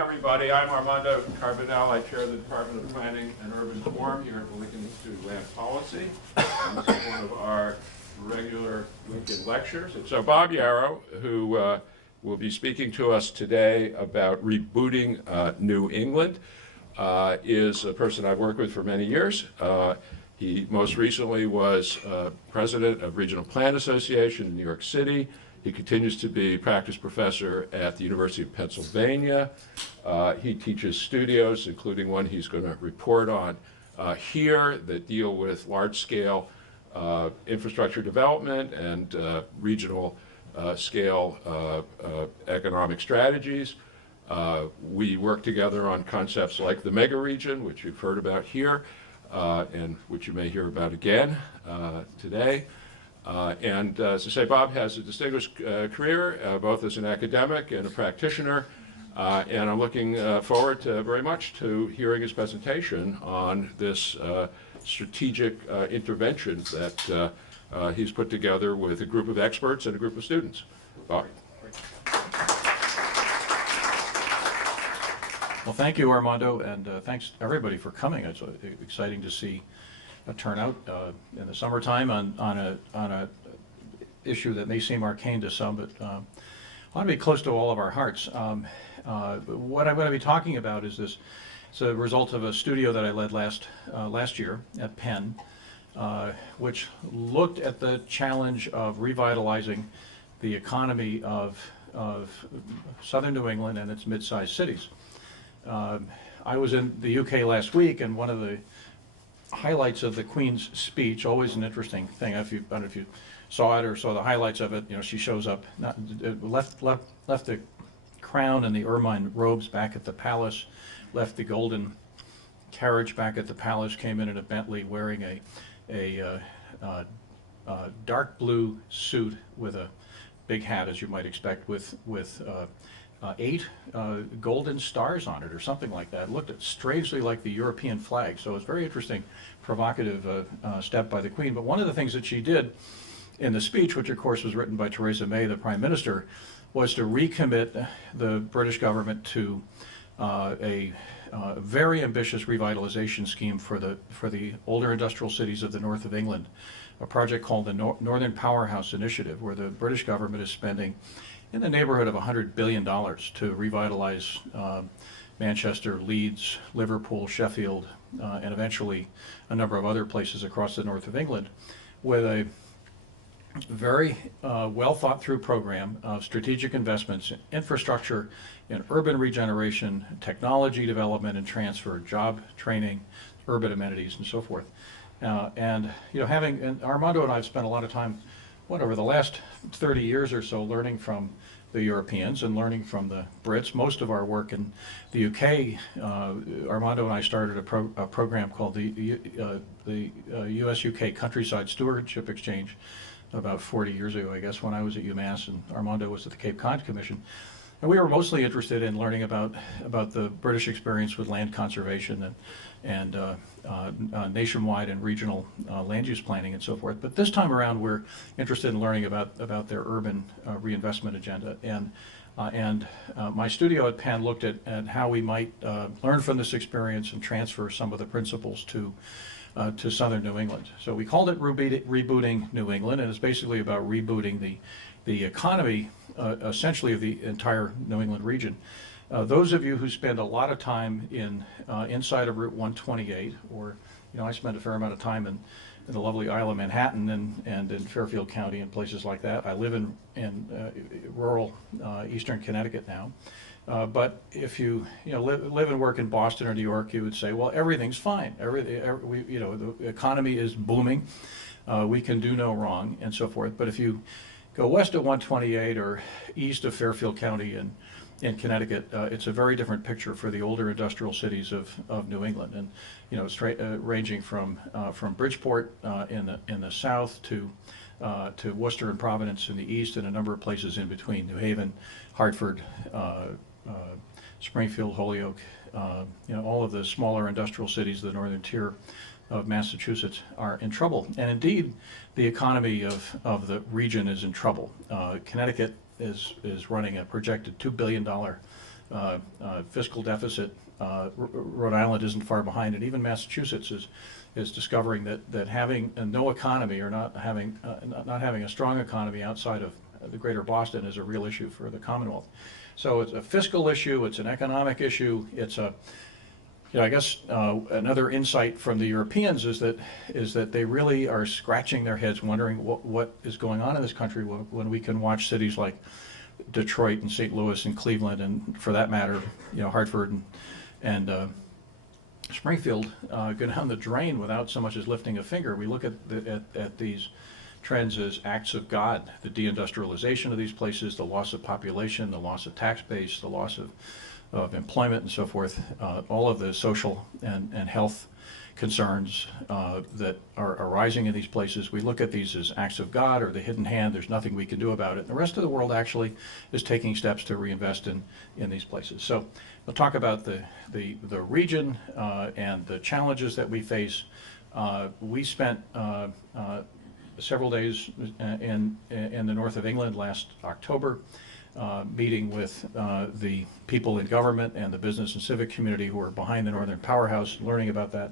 everybody. I'm Armando Carbonell. I chair the Department of Planning and Urban Form here at the Lincoln Institute of Land Policy. And this is one of our regular Lincoln lectures. And so Bob Yaro, who will be speaking to us today about rebooting New England, is a person I've worked with for many years. He most recently was president of Regional Plan Association in New York City. He continues to be practice professor at the University of Pennsylvania. He teaches studios, including one he's going to report on here, that deal with large-scale infrastructure development and regional scale economic strategies. We work together on concepts like the mega region, which you've heard about here, and which you may hear about again today. As I say, Bob has a distinguished career, both as an academic and a practitioner, and I'm looking forward very much to hearing his presentation on this strategic intervention that he's put together with a group of experts and a group of students. Bob. Well, thank you, Armando, and thanks everybody for coming. It's exciting to see a turnout in the summertime on a issue that may seem arcane to some, but ought to be close to all of our hearts. What I'm going to be talking about is this. It's a result of a studio that I led last year at Penn, which looked at the challenge of revitalizing the economy of southern New England and its mid-sized cities. I was in the UK last week, and one of the highlights of the Queen's speech, always an interesting thing. I don't know if you saw it or saw the highlights of it. You know, she shows up, left the crown and the ermine robes back at the palace, left the golden carriage back at the palace, came in a Bentley wearing a dark blue suit with a big hat, as you might expect, with 8 golden stars on it or something like that. It looked strangely like the European flag, so it was very interesting, provocative step by the Queen. But one of the things that she did in the speech, which of course was written by Theresa May, the Prime Minister, was to recommit the British government to a very ambitious revitalization scheme for the older industrial cities of the north of England, a project called the Northern Powerhouse Initiative, where the British government is spending in the neighborhood of $100 billion to revitalize Manchester, Leeds, Liverpool, Sheffield, and eventually a number of other places across the north of England, with a very well thought through program of strategic investments in infrastructure, in urban regeneration, technology development and transfer, job training, urban amenities, and so forth. And Armando and I have spent a lot of time over the last 30 years or so learning from the Europeans and learning from the Brits. Most of our work in the UK, Armando and I started a program called the US-UK Countryside Stewardship Exchange about 40 years ago, I guess, when I was at UMass and Armando was at the Cape Cod Commission. And we were mostly interested in learning about the British experience with land conservation and nationwide and regional land use planning and so forth. But this time around, we're interested in learning about their urban reinvestment agenda. And my studio at Penn looked at how we might learn from this experience and transfer some of the principles to southern New England. So we called it Rebooting New England, and it's basically about rebooting the economy, essentially, of the entire New England region. Those of you who spend a lot of time inside of Route 128, or I spend a fair amount of time in the lovely Isle of Manhattan and in Fairfield County and places like that. I live in rural eastern Connecticut now. But if you live and work in Boston or New York, you would say, well, everything's fine. The economy is booming. We can do no wrong, and so forth. But if you go west of 128 or east of Fairfield County in Connecticut, it's a very different picture for the older industrial cities of New England, and ranging from Bridgeport in the south to Worcester and Providence in the east, and a number of places in between, New Haven, Hartford, Springfield, Holyoke, all of the smaller industrial cities of the northern tier of Massachusetts are in trouble. And indeed, the economy of the region is in trouble. Connecticut is running a projected $2 billion fiscal deficit. Rhode Island isn't far behind, and even Massachusetts is discovering that having no economy, or not having a strong economy outside of the greater Boston, is a real issue for the Commonwealth. So it's a fiscal issue, it's an economic issue, it's a, I guess another insight from the Europeans is that they really are scratching their heads wondering what is going on in this country when we can watch cities like Detroit and St. Louis and Cleveland, and for that matter, Hartford and Springfield go down the drain without so much as lifting a finger. We look at these trends as acts of God: the deindustrialization of these places, the loss of population, the loss of tax base, the loss of employment and so forth, all of the social and health concerns that are arising in these places. We look at these as acts of God or the hidden hand. There's nothing we can do about it. And the rest of the world actually is taking steps to reinvest in these places. So we'll talk about the region and the challenges that we face. We spent several days in the north of England last October, meeting with the people in government and the business and civic community who are behind the Northern Powerhouse, learning about that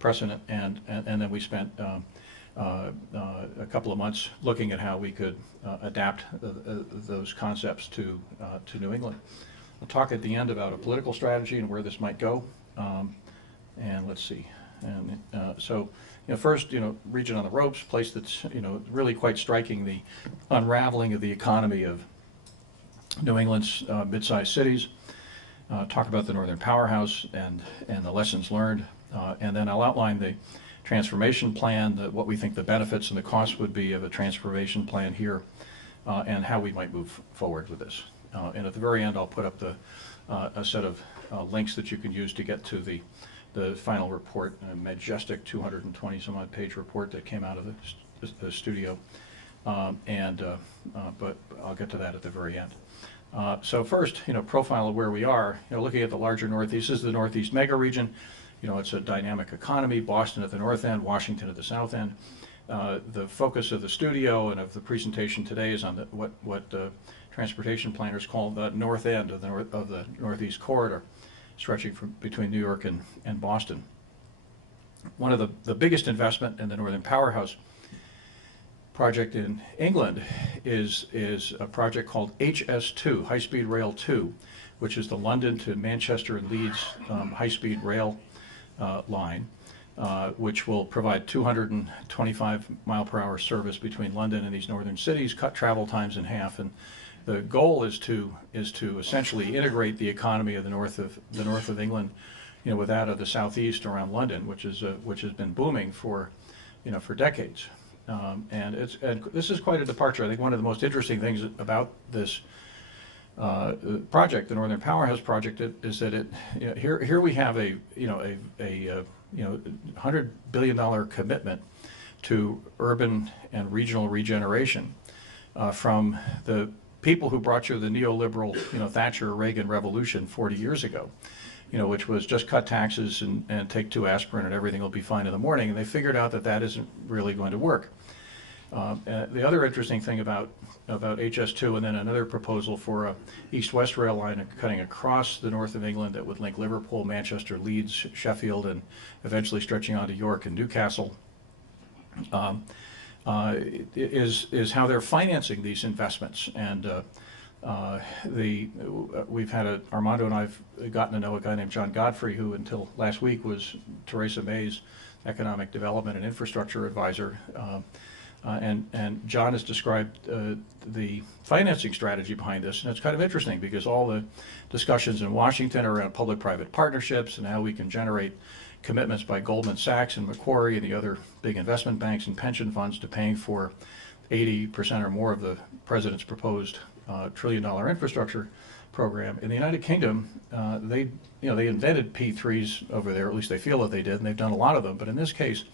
precedent, and then we spent a couple of months looking at how we could adapt those concepts to New England. We'll talk at the end about a political strategy and where this might go, and let's see. And so, first, region on the ropes, place that's, really quite striking, the unraveling of the economy of New England's mid-sized cities. Talk about the Northern Powerhouse and the lessons learned, and then I'll outline the transformation plan, what we think the benefits and the costs would be of a transformation plan here, and how we might move forward with this. And at the very end, I'll put up a set of links that you can use to get to the final report, a majestic 220 some odd page report that came out of the studio, but I'll get to that at the very end. So first, profile of where we are. Looking at the larger Northeast, this is the Northeast mega region. It's a dynamic economy. Boston at the north end, Washington at the south end. The focus of the studio and of the presentation today is on what transportation planners call the north end of the Northeast corridor, stretching from between New York and Boston. One of the biggest investment in the Northern Powerhouse project in England is a project called HS2, High Speed Rail 2, which is the London to Manchester and Leeds high-speed rail line, which will provide 225 mile per hour service between London and these northern cities, cut travel times in half, and the goal is to essentially integrate the economy of the north of England, with that of the southeast around London, which has been booming for decades. And this is quite a departure. I think one of the most interesting things about this project, the Northern Powerhouse project, is that here we have a $100 billion commitment to urban and regional regeneration from the people who brought you the neoliberal Thatcher-Reagan revolution 40 years ago, which was just cut taxes and take 2 aspirin and everything will be fine in the morning. And they figured out that isn't really going to work. The other interesting thing about HS2, and then another proposal for a east-west rail line cutting across the north of England that would link Liverpool, Manchester, Leeds, Sheffield, and eventually stretching on to York and Newcastle, is how they're financing these investments. And we've had Armando and I've gotten to know a guy named John Godfrey, who until last week was Theresa May's economic development and infrastructure advisor. And John has described the financing strategy behind this, and it's kind of interesting because all the discussions in Washington are around public-private partnerships and how we can generate commitments by Goldman Sachs and Macquarie and the other big investment banks and pension funds to paying for 80% or more of the president's proposed $1 trillion infrastructure program. In the United Kingdom, they invented P3s over there, at least they feel that they did, and they've done a lot of them. But in this case,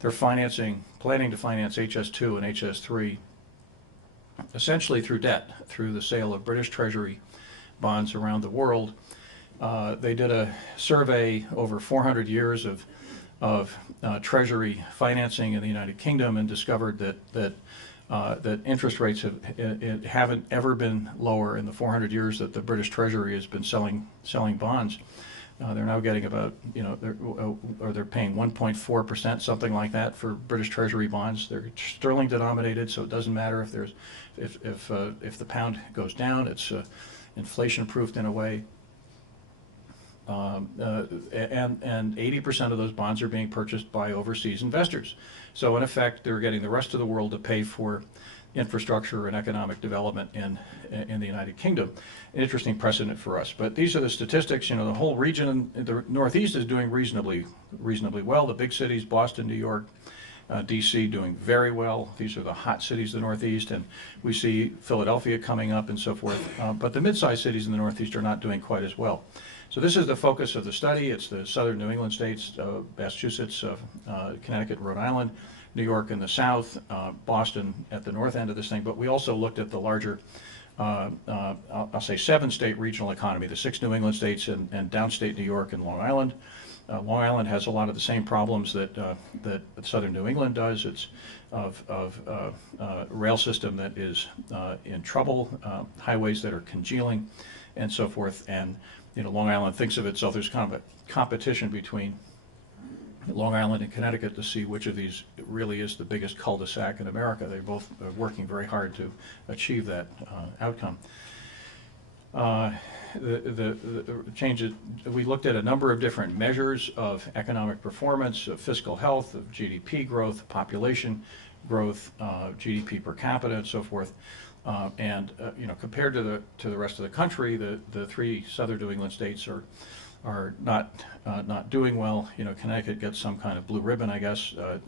they're planning to finance HS2 and HS3 essentially through debt, through the sale of British Treasury bonds around the world. They did a survey over 400 years of Treasury financing in the United Kingdom and discovered that that interest rates haven't ever been lower in the 400 years that the British Treasury has been selling bonds. They're now getting about, they're paying 1.4%, something like that, for British Treasury bonds. They're sterling denominated, so it doesn't matter if the pound goes down. It's inflation proofed in a way. And 80% of those bonds are being purchased by overseas investors. So in effect, they're getting the rest of the world to pay for infrastructure and economic development in the United Kingdom. An interesting precedent for us. But these are the statistics. The whole region in the Northeast is doing reasonably well. The big cities, Boston, New York, D.C., doing very well. These are the hot cities of the Northeast, and we see Philadelphia coming up and so forth. But the mid-sized cities in the Northeast are not doing quite as well. So this is the focus of the study. It's the southern New England states, Massachusetts, Connecticut, Rhode Island, New York in the south, Boston at the north end of this thing. But we also looked at the larger, I'll say 7-state regional economy, the 6 New England states and downstate New York and Long Island. Long Island has a lot of the same problems that southern New England does. It's of rail system that is in trouble, highways that are congealing, and so forth. And Long Island thinks of itself, there's kind of a competition between Long Island and Connecticut to see which of these really is the biggest cul-de-sac in America. They're both working very hard to achieve that outcome. The changes, we looked at a number of different measures of economic performance, of fiscal health, of GDP growth, population growth, GDP per capita, and so forth. Compared to the rest of the country, the 3 southern New England states are not doing well. Connecticut gets some kind of blue ribbon, I guess. I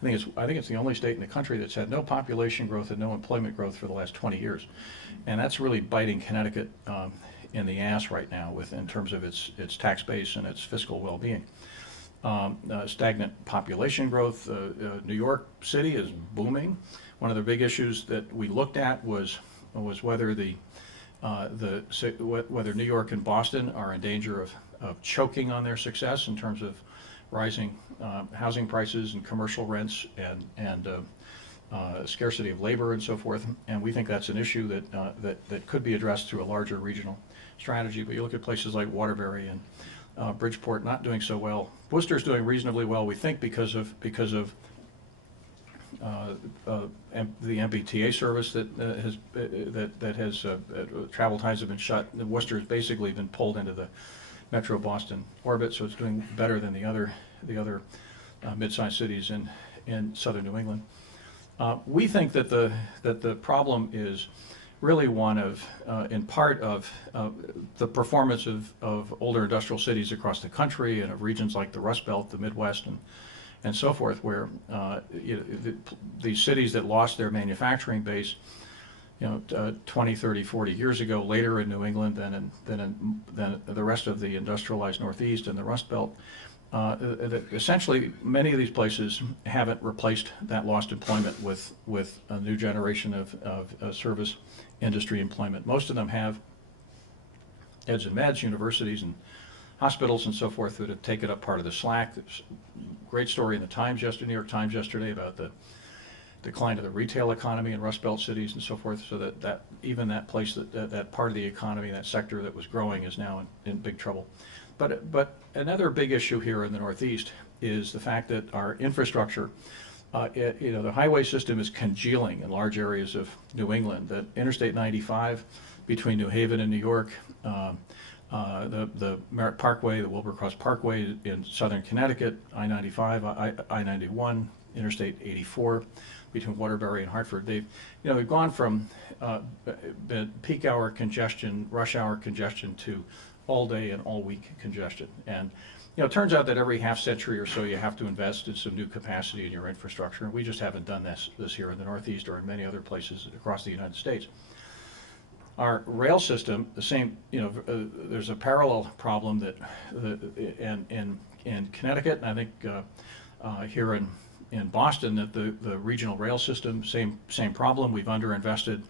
think it's the only state in the country that's had no population growth and no employment growth for the last 20 years, and that's really biting Connecticut in the ass right now in terms of its tax base and its fiscal well-being. Stagnant population growth. New York City is booming. One of the big issues that we looked at was whether whether New York and Boston are in danger of choking on their success in terms of rising housing prices and commercial rents and scarcity of labor and so forth. And we think that's an issue that could be addressed through a larger regional strategy. But you look at places like Waterbury and Bridgeport not doing so well. Worcester's doing reasonably well, we think, because of the MBTA service that has travel times have been shut. Worcester has basically been pulled into the Metro Boston orbit, so it's doing better than the other mid-sized cities in southern New England. We think that the problem is really one of, in part, of the performance of older industrial cities across the country and of regions like the Rust Belt, the Midwest, and so forth, where these cities that lost their manufacturing base 20, 30, 40 years ago, later in New England than the rest of the industrialized Northeast and the Rust Belt, essentially many of these places haven't replaced that lost employment with a new generation of service industry employment. Most of them have eds and meds, universities and hospitals and so forth that have taken up part of the slack. There's a great story in the New York Times yesterday about the decline of the retail economy in Rust Belt cities and so forth, so that even that place, that part of the economy, that sector that was growing, is now in big trouble. But another big issue here in the Northeast is the fact that our infrastructure, the highway system is congealing in large areas of New England. That Interstate 95 between New Haven and New York, the Merritt Parkway, the Wilbur-Cross Parkway in southern Connecticut, I-95, I-91, Interstate 84 between Waterbury and Hartford. We've gone from peak hour congestion, rush hour congestion, to all day and all week congestion. And it turns out that every half century or so you have to invest in some new capacity in your infrastructure, and we just haven't done this here in the Northeast or in many other places across the United States. Our rail system, the same, there's a parallel problem that in Connecticut, and I think here in Boston, that the regional rail system, same problem. We've underinvested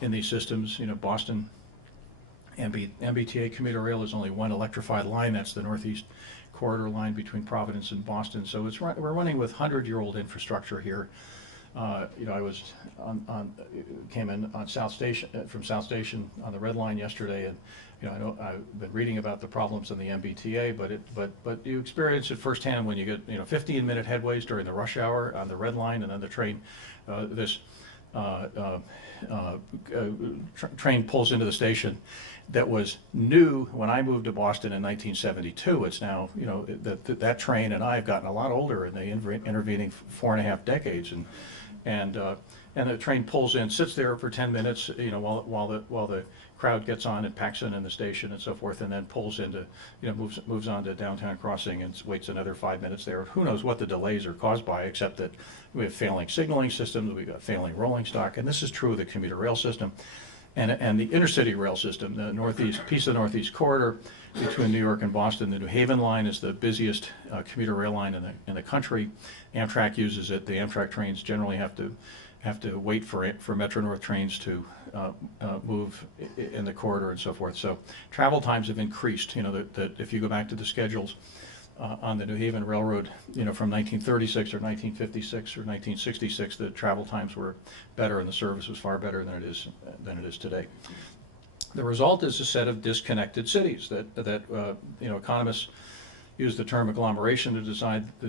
in these systems. Boston MBTA commuter rail is only one electrified line. That's the Northeast Corridor line between Providence and Boston. So we're running with 100-year-old infrastructure here I was came in on South Station, from South Station on the Red Line yesterday, and I know I've been reading about the problems in the MBTA, but you experience it firsthand when you get 15-minute headways during the rush hour on the Red Line, and then the train train pulls into the station that was new when I moved to Boston in 1972. It's now, that train and I have gotten a lot older in the intervening 4.5 decades, and the train pulls in, sits there for 10 minutes, while the crowd gets on and packs in the station and so forth, and then pulls into, moves on to Downtown Crossing and waits another 5 minutes there. Who knows what the delays are caused by, except that we have failing signaling systems, we've got failing rolling stock, and this is true of the commuter rail system and the intercity rail system. The northeast piece of the Northeast Corridor between New York and Boston, the New Haven line is the busiest commuter rail line in the country. Amtrak uses it. The Amtrak trains generally have to wait for Metro North trains to move in the corridor and so forth. So travel times have increased. That if you go back to the schedules on the New Haven Railroad, from 1936 or 1956 or 1966, the travel times were better and the service was far better than it is today. The result is a set of disconnected cities that economists use the term agglomeration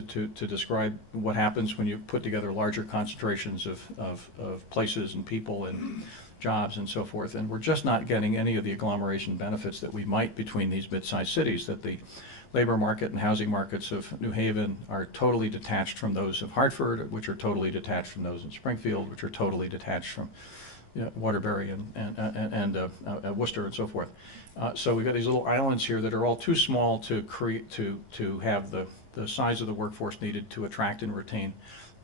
to describe what happens when you put together larger concentrations of places and people and jobs and so forth. And we're just not getting any of the agglomeration benefits that we might between these mid-sized cities. That the labor market and housing markets of New Haven are totally detached from those of Hartford, which are totally detached from those in Springfield, which are totally detached from Waterbury and Worcester and so forth. So we've got these little islands here that are all too small to have the size of the workforce needed to attract and retain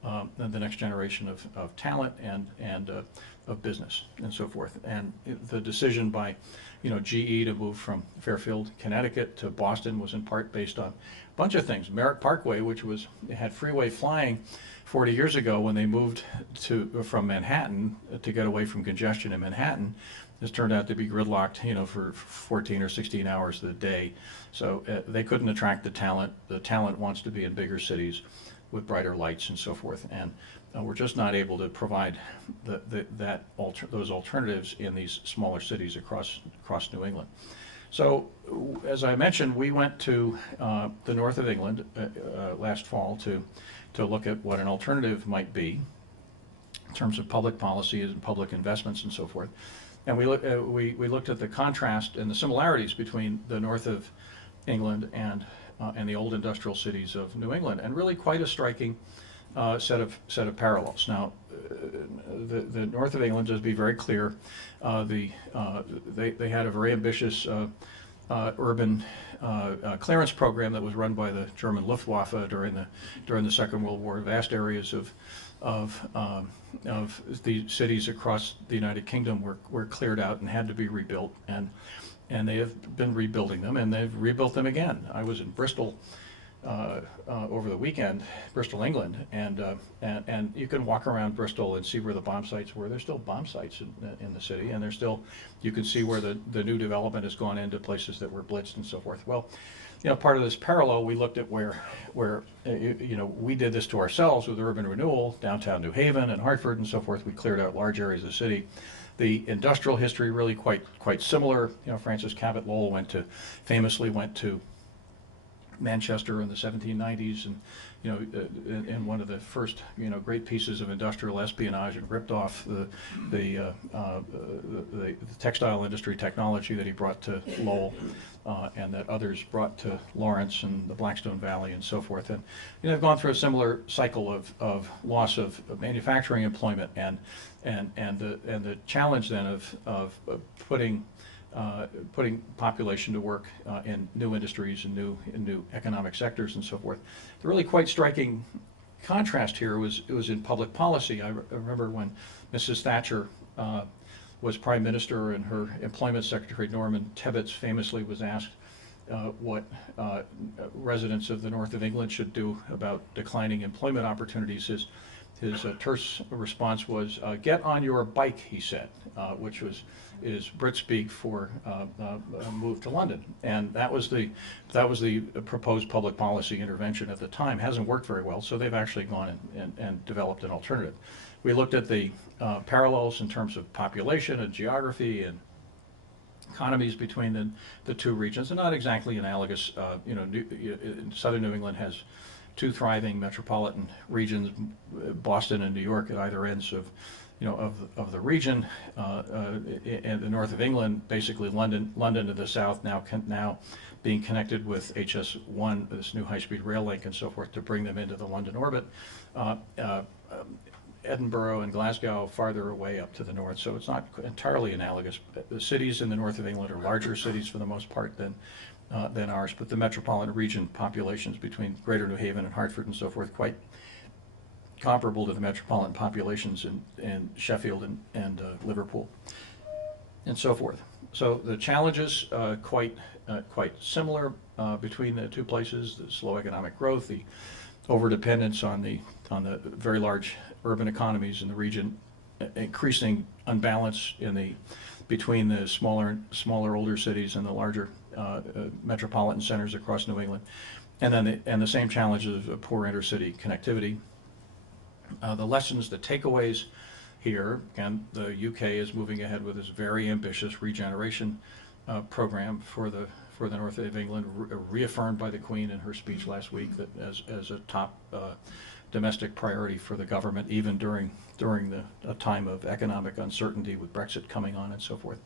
the next generation of talent and of business and so forth. And the decision by GE to move from Fairfield, Connecticut to Boston was in part based on a bunch of things. Merritt Parkway, which had freeway flying 40 years ago when they moved from Manhattan to get away from congestion in Manhattan, has turned out to be gridlocked, for 14 or 16 hours a day. So they couldn't attract the talent. The talent wants to be in bigger cities with brighter lights and so forth. And we're just not able to provide those alternatives in these smaller cities across New England. So, as I mentioned, we went to the north of England last fall to look at what an alternative might be in terms of public policy and public investments and so forth. And we looked at the contrast and the similarities between the north of England and the old industrial cities of New England, and really quite a striking set of parallels. Now, the north of England, just to be very clear, they had a very ambitious urban clearance program that was run by the German Luftwaffe during the Second World War. Vast areas of the cities across the United Kingdom were cleared out and had to be rebuilt, and they have been rebuilding them, and they've rebuilt them again. I was in Bristol over the weekend, Bristol, England, and you can walk around Bristol and see where the bomb sites were. There's still bomb sites in the city, and you can see where the new development has gone into places that were blitzed and so forth. Well, part of this parallel, we looked at where we did this to ourselves with urban renewal, downtown New Haven and Hartford and so forth. We cleared out large areas of the city. The industrial history really quite similar. Francis Cabot Lowell famously went to Manchester in the 1790s, and in one of the first great pieces of industrial espionage, and ripped off the textile industry technology that he brought to Lowell, and that others brought to Lawrence and the Blackstone Valley and so forth. And they've gone through a similar cycle of loss of manufacturing employment and the challenge then of putting population to work in new industries and new economic sectors and so forth. The really quite striking contrast here was in public policy. I remember when Mrs. Thatcher was Prime Minister, and her Employment Secretary Norman Tebbits famously was asked what residents of the north of England should do about declining employment opportunities. His terse response was, "Get on your bike," he said, which is Brit speak for move to London, and that was the proposed public policy intervention at the time. Hasn't worked very well, so they've actually gone and developed an alternative. we looked at the parallels in terms of population and geography and economies between the two regions, and not exactly analogous. Southern New England has two thriving metropolitan regions, Boston and New York at either ends of of the region, and the north of England, basically London to the south, now being connected with HS1, this new high-speed rail link and so forth, to bring them into the London orbit. Edinburgh and Glasgow farther away up to the north, so it's not entirely analogous. The cities in the north of England are larger cities for the most part than ours, but the metropolitan region populations between Greater New Haven and Hartford and so forth quite comparable to the metropolitan populations in Sheffield and Liverpool and so forth. So the challenges quite similar between the two places: the slow economic growth, the overdependence on the very large urban economies in the region, increasing unbalance between the smaller older cities and the larger metropolitan centers across New England, and then the same challenges of poor intercity connectivity. The lessons, the takeaways here, and the UK is moving ahead with this very ambitious regeneration program for the north of England, reaffirmed by the Queen in her speech last week that as a top domestic priority for the government, even during a time of economic uncertainty with Brexit coming on and so forth.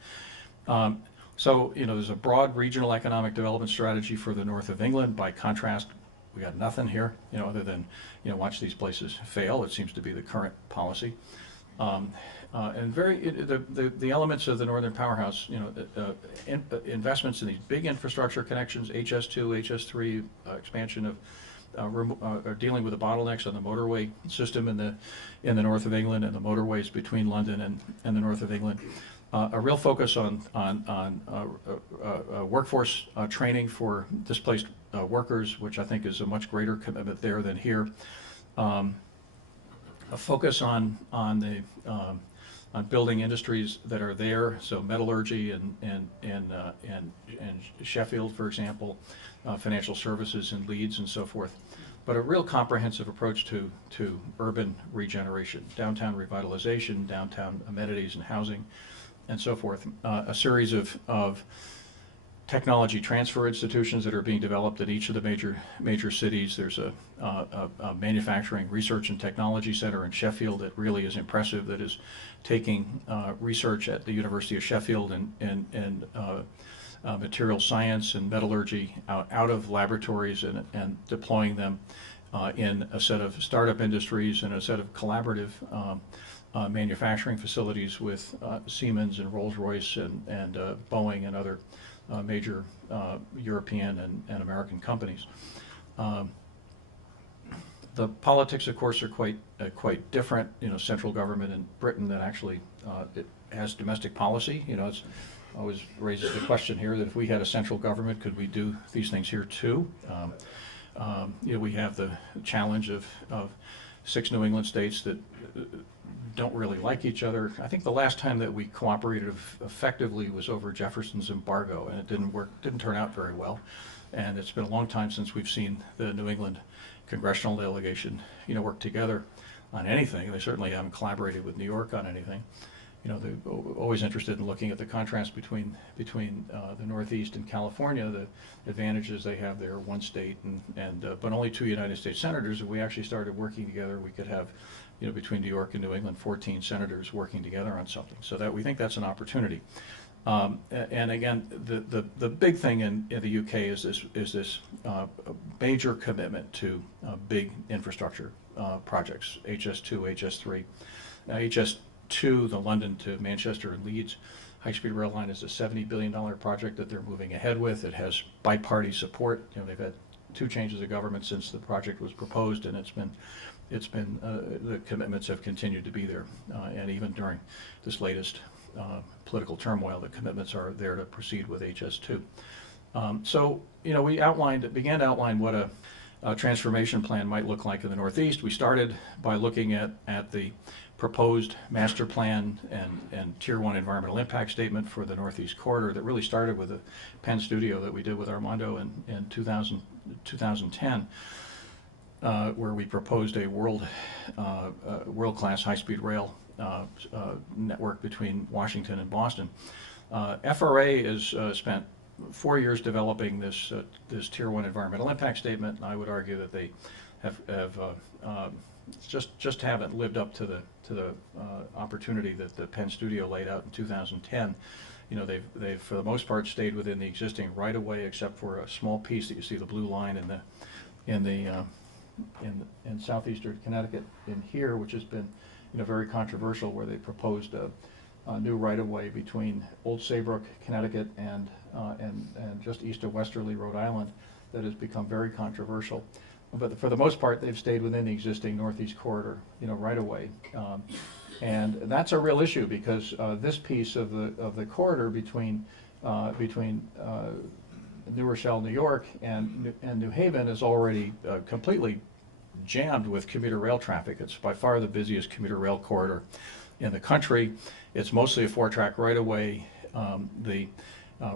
So there's a broad regional economic development strategy for the north of England. By contrast, we got nothing here, other than watch these places fail. It seems to be the current policy. And the elements of the Northern Powerhouse, investments in these big infrastructure connections, HS2, HS3, expansion of dealing with the bottlenecks on the motorway system in the north of England and the motorways between London and the north of England. A real focus on workforce training for displaced workers, which I think is a much greater commitment there than here. A focus on building industries that are there, so metallurgy and Sheffield, for example, financial services in Leeds and so forth. But a real comprehensive approach to urban regeneration, downtown revitalization, downtown amenities and housing, and so forth. A series of technology transfer institutions that are being developed in each of the major cities. There's a manufacturing research and technology center in Sheffield that really is impressive, that is taking research at the University of Sheffield and material science and metallurgy out of laboratories and deploying them in a set of startup industries and a set of collaborative manufacturing facilities with Siemens and Rolls-Royce and Boeing and other major European and American companies. The politics, of course, are quite different. Central government in Britain that actually it has domestic policy. It's always raises the question here that if we had a central government, could we do these things here too? We have the challenge of 6 New England states that don't really like each other. I think the last time that we cooperated effectively was over Jefferson's embargo, and it didn't turn out very well. And it's been a long time since we've seen the New England congressional delegation, work together on anything. They certainly haven't collaborated with New York on anything. They're always interested in looking at the contrast between the Northeast and California, the advantages they have there, one state, but only 2 United States senators. If we actually started working together, we could have, between New York and New England, 14 senators working together on something. So that we think that's an opportunity. And again, the big thing in the UK is this major commitment to big infrastructure projects, HS2, HS3. HS2, the London to Manchester and Leeds high-speed rail line, is a $70 billion project that they're moving ahead with. It has bi-party support. They've had 2 changes of government since the project was proposed, and it's been the commitments have continued to be there, and even during this latest political turmoil, the commitments are there to proceed with HS2. So we began to outline what a transformation plan might look like in the Northeast. We started by looking at the proposed master plan and Tier 1 environmental impact statement for the Northeast Corridor that really started with a Penn studio that we did with Armando in 2010. where we proposed a world-class high-speed rail network between Washington and Boston. FRA has spent 4 years developing this Tier 1 environmental impact statement, and I would argue that they have just haven't lived up to the opportunity that the Penn Studio laid out in 2010. You know, they've for the most part stayed within the existing right-of-way, except for a small piece that you see the blue line in southeastern Connecticut in here, which has been, you know, very controversial, where they proposed a new right-of-way between Old Saybrook, Connecticut, and just east of Westerly, Rhode Island, that has become very controversial. But for the most part, they've stayed within the existing Northeast Corridor, you know, right-of-way, and that's a real issue, because this piece of the corridor between New Rochelle, New York, and New Haven is already completely jammed with commuter rail traffic. It's by far the busiest commuter rail corridor in the country. It's mostly a 4-track right-of-way. The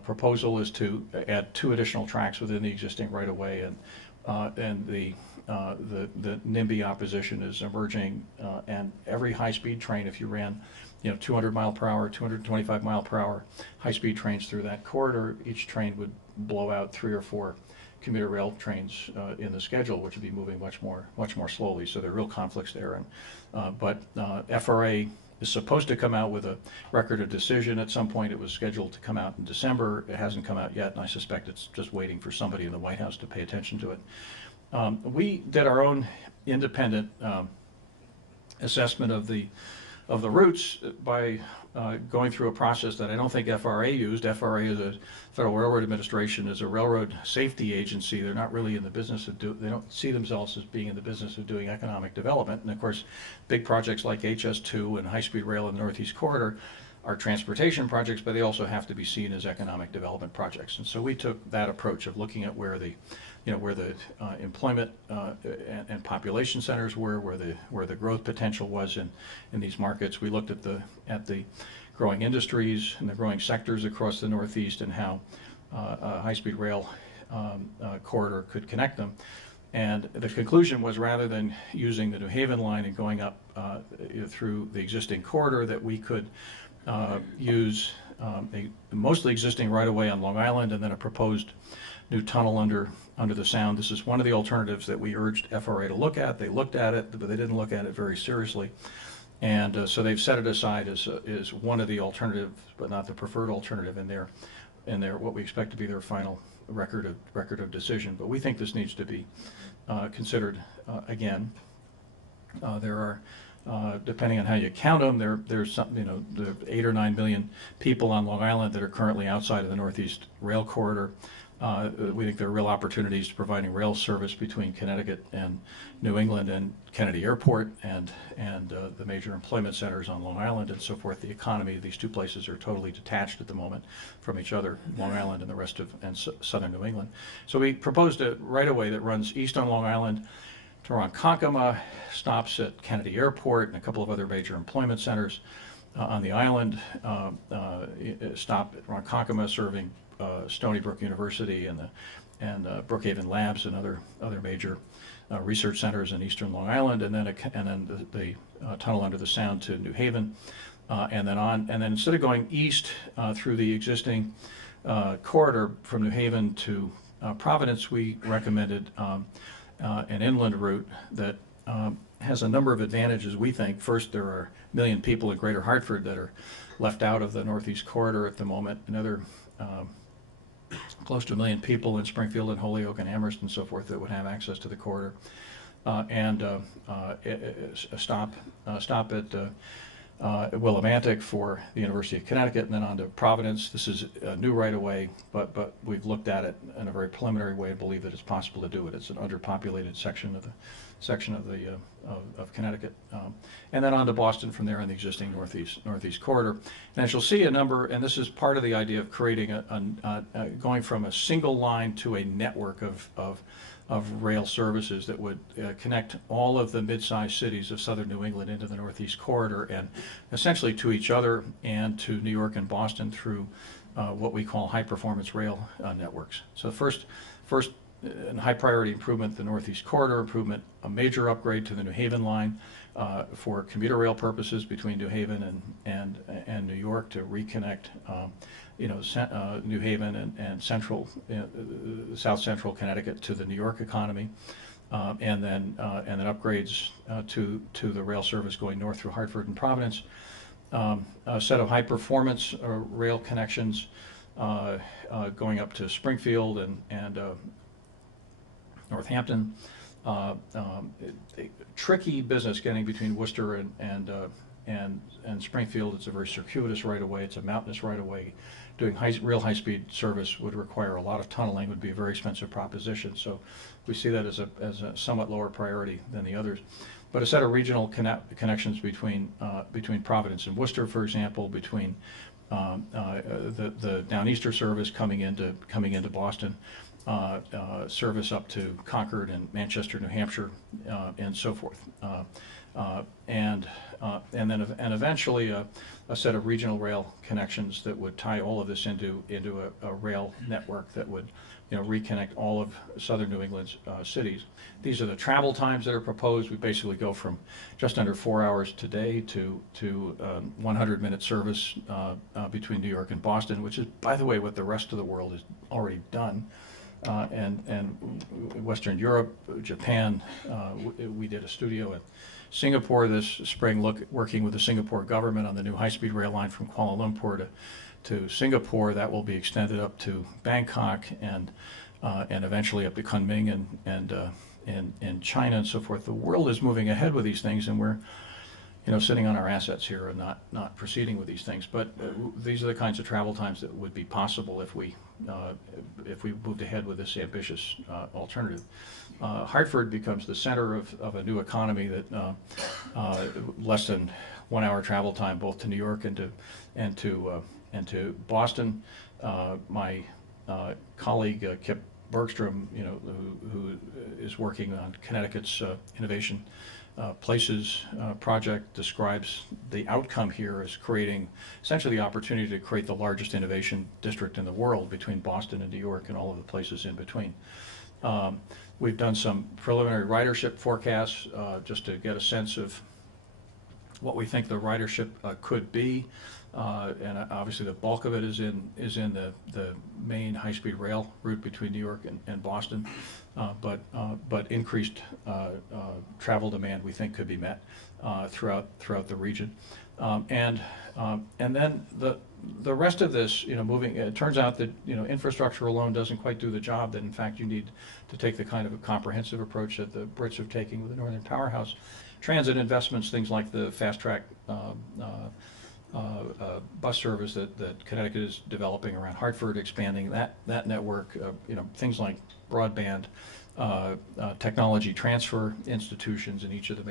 proposal is to add 2 additional tracks within the existing right-of-way, and the NIMBY opposition is emerging, and every high-speed train, if you ran, you know, 200 mile per hour, 225 mile per hour high-speed trains through that corridor, each train would blow out 3 or 4 commuter rail trains in the schedule, which would be moving much more slowly. So there are real conflicts there. But FRA is supposed to come out with a record of decision at some point. It was scheduled to come out in December. It hasn't come out yet, and I suspect it's just waiting for somebody in the White House to pay attention to it. We did our own independent assessment of the routes by going through a process that I don't think FRA used. FRA is a Federal Railroad Administration, is a railroad safety agency. They're not really in the business of they don't see themselves as being in the business of doing economic development. And of course, big projects like HS2 and high-speed rail in the Northeast Corridor are transportation projects, but they also have to be seen as economic development projects. And so we took that approach of looking at where the employment and population centers were, where the growth potential was in these markets. We looked at the growing industries and the growing sectors across the Northeast, and how a high-speed rail corridor could connect them. And the conclusion was, rather than using the New Haven line and going up through the existing corridor, that we could use a mostly existing right-of-way on Long Island, and then a proposed new tunnel under the Sound. This is one of the alternatives that we urged FRA to look at. They looked at it, but they didn't look at it very seriously. And so they've set it aside as one of the alternatives, but not the preferred alternative in their what we expect to be their final record of decision. But we think this needs to be considered again. There are, depending on how you count them, there's some, there are 8 or 9 million people on Long Island that are currently outside of the Northeast Rail Corridor. We think there are real opportunities to providing rail service between Connecticut and New England and Kennedy Airport, and the major employment centers on Long Island and so forth. The economy of these two places are totally detached at the moment from each other, Long Island and the rest of southern New England. So we proposed a right-of-way that runs east on Long Island to Ronkonkoma, stops at Kennedy Airport and a couple of other major employment centers on the island, stop at Ronkonkoma serving Stony Brook University and Brookhaven Labs and other major research centers in eastern Long Island, and then the tunnel under the Sound to New Haven, and then instead of going east through the existing corridor from New Haven to Providence, we recommended an inland route that has a number of advantages, we think. First, there are 1 million people in Greater Hartford that are left out of the Northeast Corridor at the moment. Another close to 1 million people in Springfield and Holyoke and Amherst and so forth that would have access to the corridor, and a stop at Willimantic for the University of Connecticut, and then on to Providence. This is a new right-of-way, but we've looked at it in a very preliminary way and believe that it's possible to do it. It's an underpopulated section of Connecticut, and then on to Boston from there on the existing Northeast Corridor. And as you'll see, a number, and this is part of the idea of creating going from a single line to a network of rail services that would connect all of the mid-sized cities of southern New England into the Northeast Corridor, and essentially to each other and to New York and Boston through what we call high-performance rail networks. So the first and high priority improvement, the Northeast Corridor improvement, a major upgrade to the New Haven line for commuter rail purposes between New Haven and New York to reconnect, New Haven and central, South Central Connecticut to the New York economy, and then upgrades to the rail service going north through Hartford and Providence. A set of high performance rail connections going up to Springfield and Northampton. Tricky business getting between Worcester and Springfield. It's a very circuitous right of way. It's a mountainous right of way. Doing real high-speed service would require a lot of tunneling, would be a very expensive proposition. So we see that as a somewhat lower priority than the others. But a set of regional connections between Providence and Worcester, for example, between the Downeaster service coming into Boston, service up to Concord and Manchester, New Hampshire, and so forth, and eventually a set of regional rail connections that would tie all of this into a rail network that would reconnect all of southern New England's cities. These are the travel times that are proposed. We basically go from just under 4 hours today to 100-minute service between New York and Boston, which is, by the way, what the rest of the world has already done. And Western Europe, Japan, we did a studio in Singapore this spring working with the Singapore government on the new high-speed rail line from Kuala Lumpur to Singapore. That will be extended up to Bangkok and eventually up to Kunming and China and so forth. The world is moving ahead with these things, and we're sitting on our assets here and not proceeding with these things. But these are the kinds of travel times that would be possible if we moved ahead with this ambitious alternative. Hartford becomes the center of a new economy that less than 1 hour travel time both to New York and to Boston. My colleague Kip Bergstrom, who is working on Connecticut's Innovation Places project, describes the outcome here as creating essentially the opportunity to create the largest innovation district in the world between Boston and New York and all of the places in between. We've done some preliminary ridership forecasts just to get a sense of what we think the ridership could be, and obviously the bulk of it is in the main high-speed rail route between New York and Boston, but increased travel demand we think could be met throughout the region, and then the rest of this, moving. It turns out that infrastructure alone doesn't quite do the job. That in fact you need to take the kind of a comprehensive approach that the Brits are taking with the Northern Powerhouse. Transit investments, things like the fast track bus service that Connecticut is developing around Hartford, expanding that network. Things like broadband, technology transfer institutions in each of the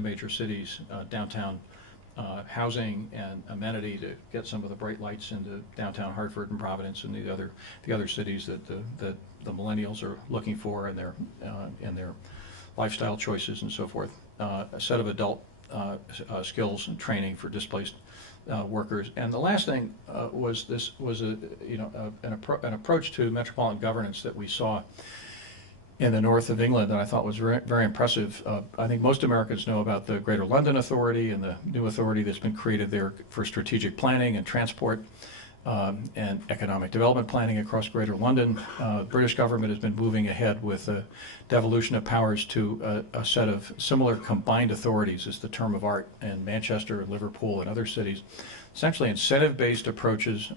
major cities, downtown housing and amenity to get some of the bright lights into downtown Hartford and Providence and the other cities that the millennials are looking for in their lifestyle choices and so forth. A set of adult skills and training for displaced workers. And the last thing was an approach to metropolitan governance that we saw in the north of England that I thought was very, very impressive. I think most Americans know about the Greater London Authority and the new authority that's been created there for strategic planning and transport and economic development planning across Greater London. The British government has been moving ahead with the devolution of powers to a set of similar combined authorities, is the term of art, in Manchester, Liverpool, and other cities. Essentially incentive-based approach.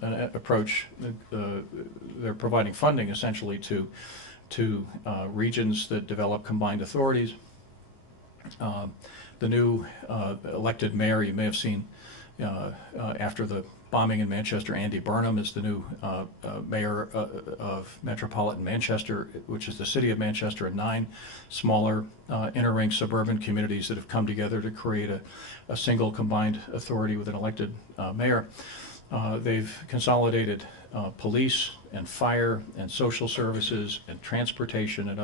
They're providing funding essentially to regions that develop combined authorities. The new elected mayor, you may have seen after the bombing in Manchester, Andy Burnham is the new mayor of metropolitan Manchester, which is the city of Manchester and 9 smaller inner-ring suburban communities that have come together to create a single combined authority with an elected mayor. They've consolidated police and fire and social services and transportation and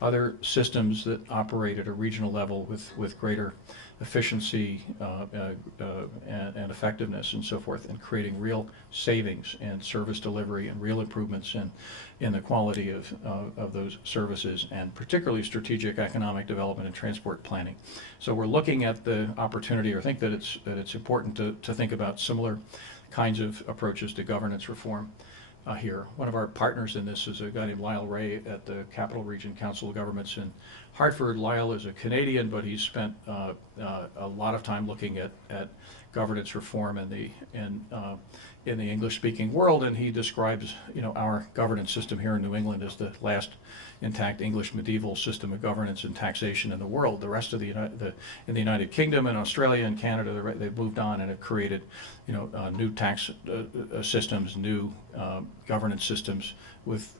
other systems that operate at a regional level with greater efficiency and effectiveness and so forth, and creating real savings and service delivery and real improvements in the quality of those services, and particularly strategic economic development and transport planning. So we're looking at the opportunity, or think that it's important to think about similar kinds of approaches to governance reform here. One of our partners in this is a guy named Lyle Ray at the Capital Region Council of Governments in Hartford. Lyle is a Canadian, but he's spent a lot of time looking at governance reform in the English-speaking world, and he describes, our governance system here in New England as the last intact English medieval system of governance and taxation in the world. The rest of in the United Kingdom and Australia and Canada, they've moved on and have created, new tax systems, new governance systems with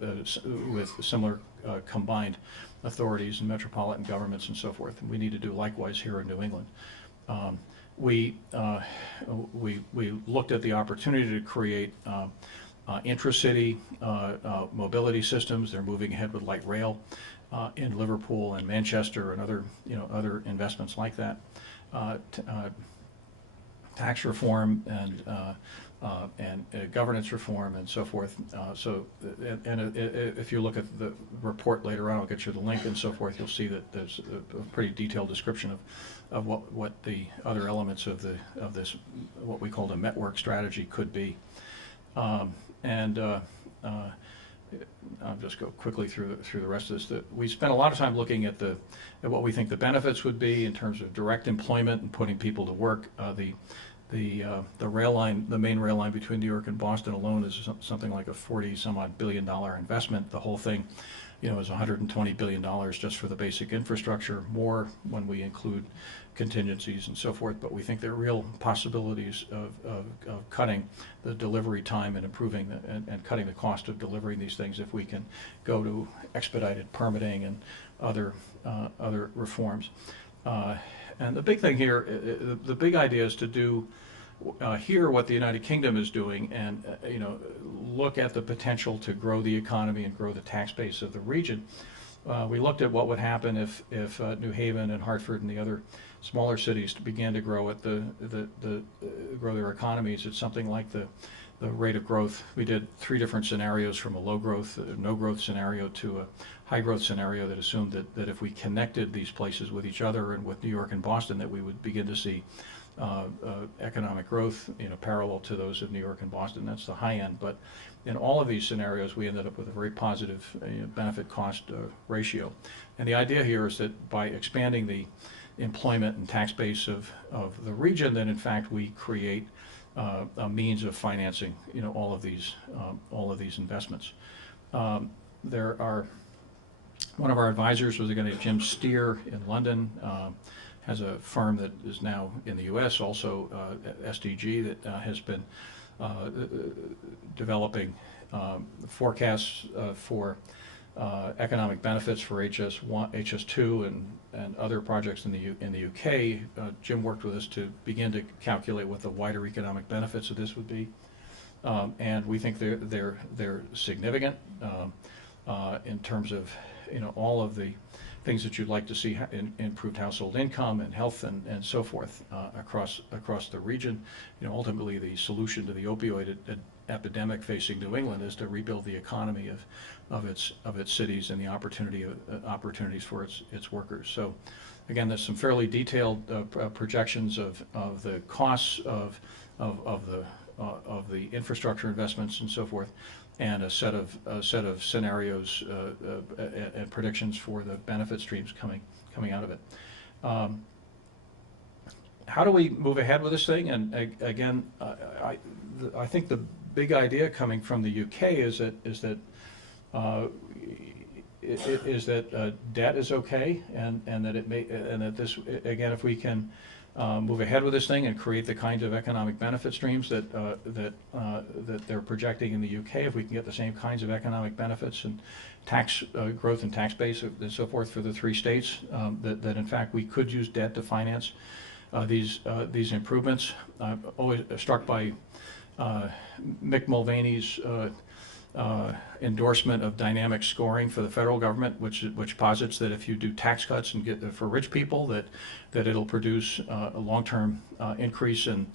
similar combined authorities and metropolitan governments and so forth. And we need to do likewise here in New England. We looked at the opportunity to create intracity mobility systems. They're moving ahead with light rail in Liverpool and Manchester and other investments like that. Tax reform and governance reform and so forth. If you look at the report later on, I'll get you the link and so forth, you'll see that there's a pretty detailed description of what the other elements of this, what we call the network strategy, could be. I'll just go quickly through the rest of this. We spent a lot of time looking at what we think the benefits would be in terms of direct employment and putting people to work. The rail line, the main rail line between New York and Boston alone is something like a $40-some-odd billion investment. The whole thing, is $120 billion just for the basic infrastructure, more when we include contingencies and so forth. But we think there are real possibilities of cutting the delivery time and improving and cutting the cost of delivering these things if we can go to expedited permitting and other reforms. And the big thing here, the big idea is to do here what the United Kingdom is doing, and look at the potential to grow the economy and grow the tax base of the region. We looked at what would happen if New Haven and Hartford and the other smaller cities began to grow at grow their economies at something like the rate of growth. We did 3 different scenarios, from a low growth, no growth scenario to a high growth scenario that assumed that if we connected these places with each other and with New York and Boston, that we would begin to see economic growth, parallel to those of New York and Boston. That's the high end. But in all of these scenarios, we ended up with a very positive benefit cost ratio. And the idea here is that by expanding the employment and tax base of the region, then in fact we create a means of financing, all of these investments. There are one of our advisors was a guy named Jim Steer in London. Has a firm that is now in the U.S., also SDG, that has been developing forecasts for economic benefits for HS1, HS2, and other projects in the UK. Jim worked with us to begin to calculate what the wider economic benefits of this would be, and we think they're significant in terms of all of the things that you'd like to see in improved household income and health and so forth across the region. Ultimately, the solution to the opioid epidemic facing New England is to rebuild the economy of its cities and the opportunities for its workers. So, again, there's some fairly detailed projections of the costs of the infrastructure investments and so forth, and a set of scenarios and predictions for the benefit streams coming out of it. How do we move ahead with this thing? And again, I think the big idea coming from the UK is that debt is okay, and that this, again, if we can move ahead with this thing and create the kinds of economic benefit streams that they're projecting in the UK, if we can get the same kinds of economic benefits and tax growth and tax base and so forth for the 3 states, that in fact we could use debt to finance these improvements. I'm always struck by Mick Mulvaney's endorsement of dynamic scoring for the federal government, which posits that if you do tax cuts and get for rich people, that it'll produce a long-term increase in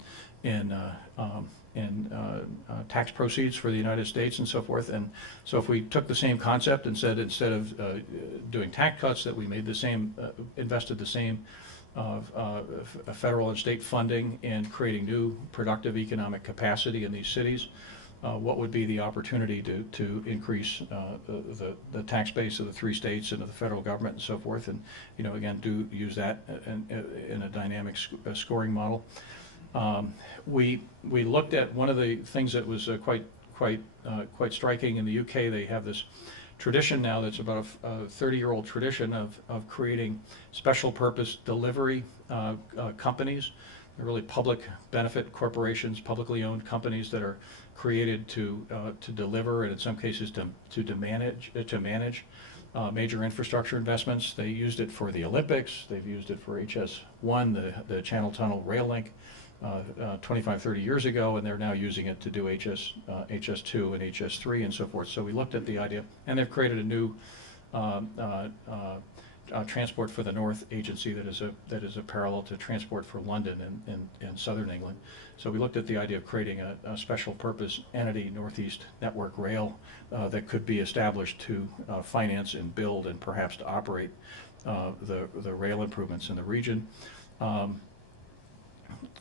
tax proceeds for the United States and so forth. And so if we took the same concept and said instead of doing tax cuts that we made the same, invested the same federal and state funding in creating new productive economic capacity in these cities, what would be the opportunity to increase the tax base of the 3 states and of the federal government and so forth, and again use that in a dynamic scoring model. We looked at one of the things that was quite striking in the UK. They have this tradition now that's about a 30-year-old tradition of creating special purpose delivery companies. They're really public benefit corporations, publicly owned companies that are created to deliver and in some cases to manage major infrastructure investments. They used it for the Olympics. They've used it for HS1, the Channel Tunnel rail link, 25, 30 years ago, and they're now using it to do HS2 and HS3 and so forth. So we looked at the idea, and they've created a new Transport for the North agency that is a parallel to Transport for London in southern England. So we looked at the idea of creating a special purpose entity, Northeast Network Rail, that could be established to finance and build and perhaps to operate the rail improvements in the region.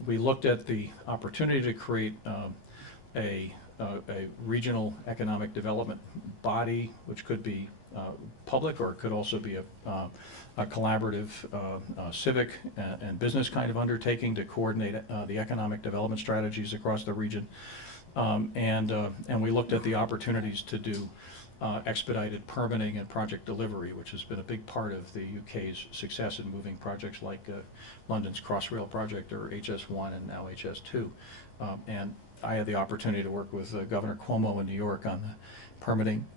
We looked at the opportunity to create a regional economic development body, which could be public, or it could also be a collaborative civic and business kind of undertaking to coordinate the economic development strategies across the region. And we looked at the opportunities to do expedited permitting and project delivery, which has been a big part of the UK's success in moving projects like London's Crossrail project, or HS1 and now HS2. And I had the opportunity to work with Governor Cuomo in New York on the permitting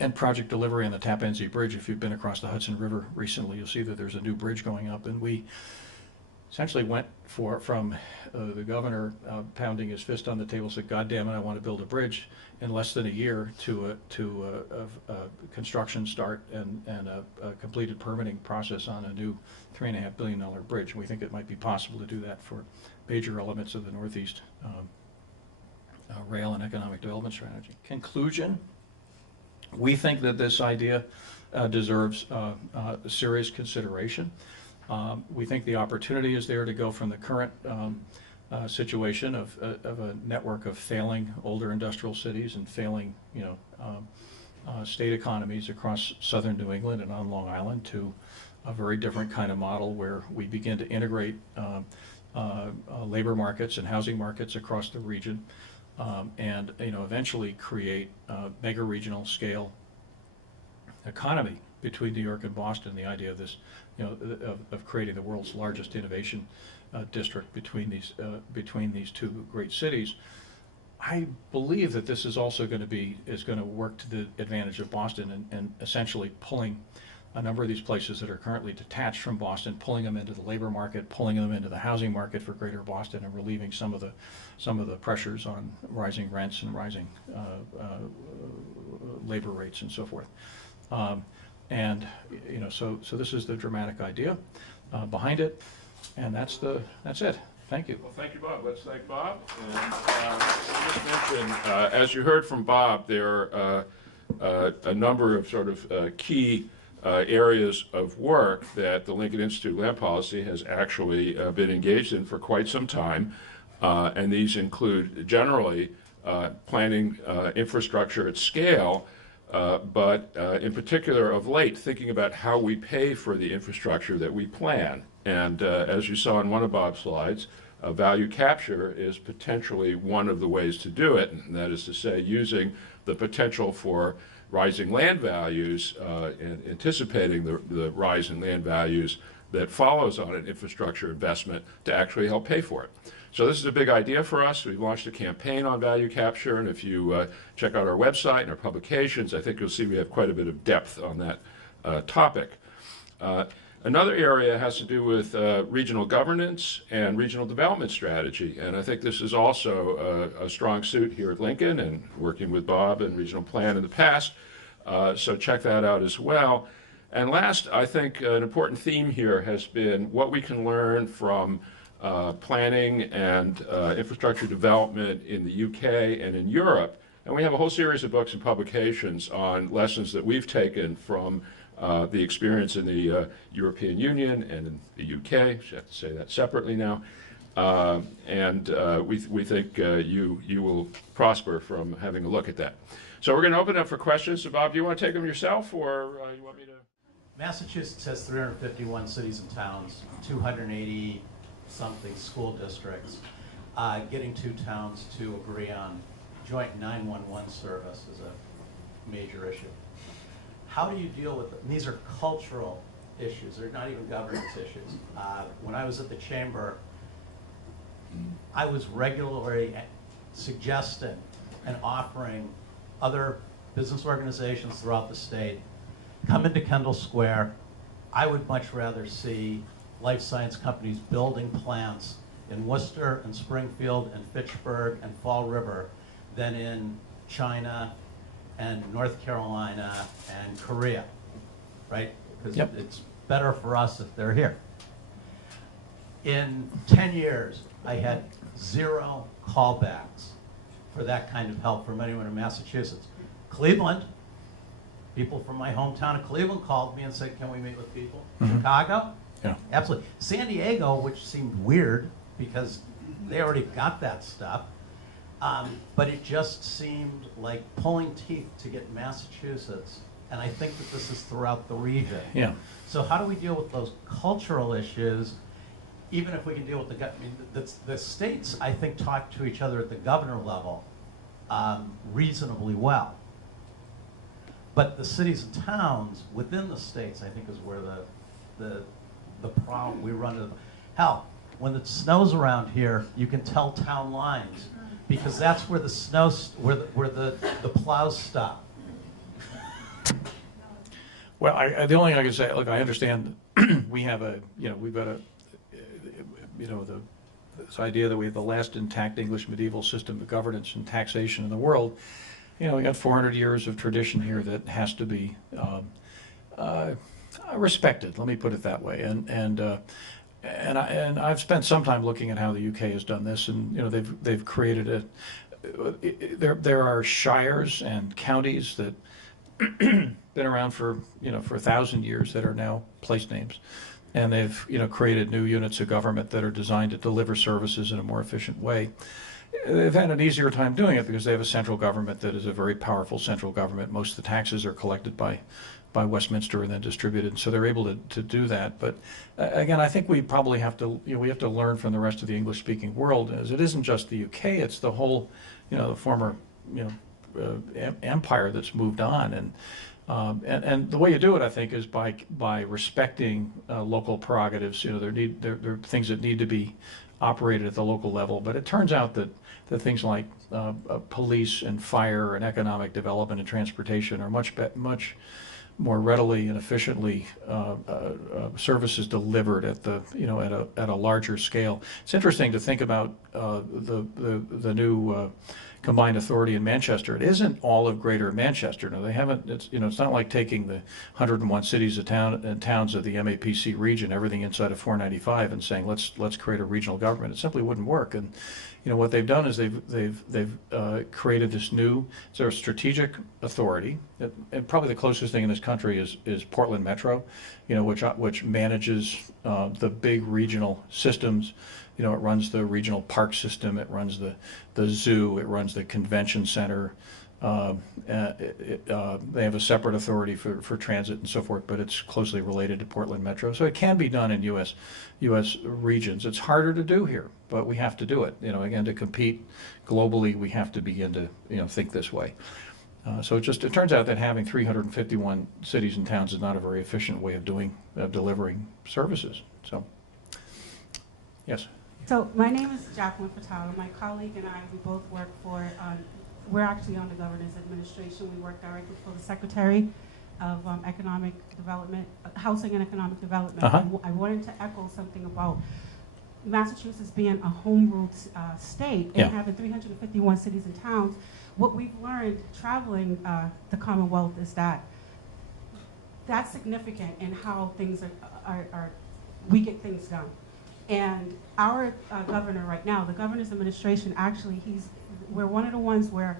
and project delivery on the Tappan Zee Bridge. If you've been across the Hudson River recently, you'll see that there's a new bridge going up, and we essentially went from the governor pounding his fist on the table, said, "God damn it, I want to build a bridge," in less than a year to a construction start and a completed permitting process on a new $3.5 billion bridge. And we think it might be possible to do that for major elements of the Northeast rail and economic development strategy. Conclusion: we think that this idea deserves serious consideration. We think the opportunity is there to go from the current situation of a network of failing older industrial cities and failing state economies across southern New England and on Long Island to a very different kind of model where we begin to integrate labor markets and housing markets across the region, and eventually create a mega regional scale economy between New York and Boston. The idea of this, of creating the world's largest innovation district between these two great cities. I believe that this is also going to work to the advantage of Boston and essentially pulling a number of these places that are currently detached from Boston, pulling them into the labor market, pulling them into the housing market for Greater Boston, and relieving some of the pressures on rising rents and rising labor rates and so forth. So this is the dramatic idea behind it, and that's it. Thank you. Well, thank you, Bob. Let's thank Bob. And just mention, as you heard from Bob, there are a number of sort of key areas of work that the Lincoln Institute Land Policy has actually been engaged in for quite some time, and these include generally planning infrastructure at scale, but in particular of late thinking about how we pay for the infrastructure that we plan. And as you saw in one of Bob's slides, value capture is potentially one of the ways to do it, and that is to say using the potential for rising land values and anticipating the rise in land values that follows on an infrastructure investment to actually help pay for it. So this is a big idea for us. We've launched a campaign on value capture, and if you check out our website and our publications, I think you'll see we have quite a bit of depth on that topic. Another area has to do with regional governance and regional development strategy, and I think this is also a strong suit here at Lincoln, and working with Bob and Regional Plan in the past, so check that out as well. And last, I think an important theme here has been what we can learn from planning and infrastructure development in the UK and in Europe. And we have a whole series of books and publications on lessons that we've taken from the experience in the European Union and in the UK. I have to say that separately now. We think you will prosper from having a look at that. So we're going to open up for questions. So Bob, do you want to take them yourself, or you want me to? Massachusetts has 351 cities and towns, 280 something school districts. Getting two towns to agree on joint 911 service is a major issue. How do you deal with them? These are cultural issues. They're not even governance issues. When I was at the chamber, I was regularly suggesting and offering other business organizations throughout the state, come into Kendall Square. I would much rather see life science companies building plants in Worcester and Springfield and Fitchburg and Fall River than in China and North Carolina and Korea, right? Because Yep. it's better for us if they're here. In 10 years, I had 0 callbacks for that kind of help from anyone in Massachusetts. Cleveland, people from my hometown of Cleveland called me and said, can we meet with people? Chicago? Yeah. Absolutely. San Diego, which seemed weird because they already got that stuff, but it just seemed like pulling teeth to get Massachusetts, and I think that this is throughout the region. Yeah. So how do we deal with those cultural issues, even if we can deal with the states, I think, talk to each other at the governor level reasonably well. But the cities and towns within the states, I think, is where the problem we run into. Hell, when it snows around here, you can tell town lines because that's where the snow, where the plows stop. Well, the only thing I can say, look, I understand we have we've got this idea that we have the last intact English medieval system of governance and taxation in the world. We got 400 years of tradition here that has to be respected. Let me put it that way. And I've spent some time looking at how the UK has done this, and they've created there are shires and counties that been around for 1,000 years that are now place names, and they've created new units of government that are designed to deliver services in a more efficient way. They've had an easier time doing it because they have a central government that is a very powerful central government. Most of the taxes are collected by Westminster and then distributed, so they're able to do that. But again, I think we probably have to we have to learn from the rest of the English-speaking world, as it isn't just the UK; it's the whole the former empire that's moved on, and the way you do it, I think, is by respecting local prerogatives. There are things that need to be operated at the local level, but it turns out that things like police and fire and economic development and transportation are much more readily and efficiently services delivered at the at a larger scale. It's interesting to think about the new combined authority in Manchester. It isn't all of Greater Manchester. No, they haven't. It's not like taking the 101 cities and towns of the MAPC region, everything inside of 495, and saying let's create a regional government. It simply wouldn't work. And what they've done is they've created this new sort of strategic authority. And probably the closest thing in this country is Portland Metro, which manages the big regional systems. It runs the regional park system, it runs the zoo, it runs the convention center. They have a separate authority for transit and so forth, but it's closely related to Portland Metro. So it can be done in U.S. regions. It's harder to do here, but we have to do it. Again, to compete globally, we have to begin to think this way. So it turns out that having 351 cities and towns is not a very efficient way of delivering services. So, yes. So my name is Jacqueline Fatala. My colleague and I, we both work we're actually on the Governance Administration. We work directly for the Secretary. of economic development, housing and economic development. Uh-huh. I wanted to echo something about Massachusetts being a home ruled state and Yeah. having 351 cities and towns. What we've learned traveling the Commonwealth is that that's significant in how things are we get things done. And our governor right now, the governor's administration, actually, we're one of the ones where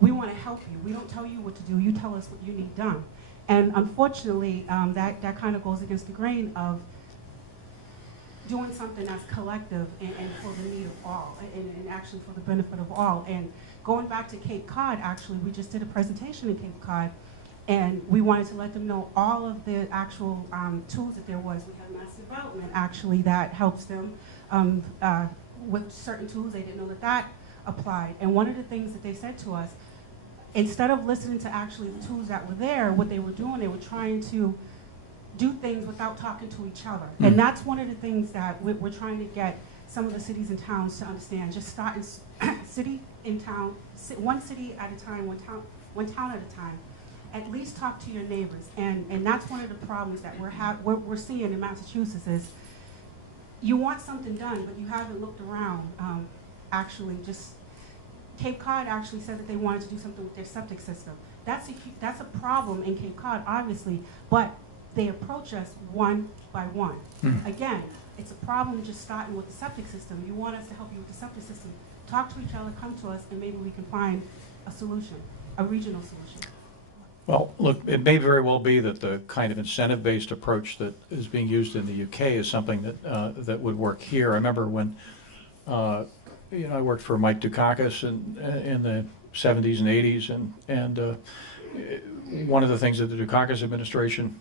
we want to help you. We don't tell you what to do. You tell us what you need done. And unfortunately, that kind of goes against the grain of doing something that's collective and for the need of all, and actually for the benefit of all. And going back to Cape Cod, actually, we just did a presentation in Cape Cod, and we wanted to let them know all of the actual tools that there was. We have mass development, actually, that helps them with certain tools. They didn't know that applied. And one of the things that they said to us, instead of listening to actually the tools that were there, what they were doing, they were trying to do things without talking to each other. Mm. And that's one of the things that we're trying to get some of the cities and towns to understand. Just start in city in town, one city at a time, one town at a time. At least talk to your neighbors. And that's one of the problems that we're seeing in Massachusetts is you want something done, but you haven't looked around. Actually, just Cape Cod actually said that they wanted to do something with their septic system. That's a problem in Cape Cod, obviously, but they approach us one by one. Mm. Again, it's a problem just starting with the septic system. You want us to help you with the septic system. Talk to each other, come to us, and maybe we can find a solution, a regional solution. Well, look, it may very well be that the kind of incentive-based approach that is being used in the UK is something that that would work here. I remember when I worked for Mike Dukakis in the 70s and 80s, and one of the things that the Dukakis administration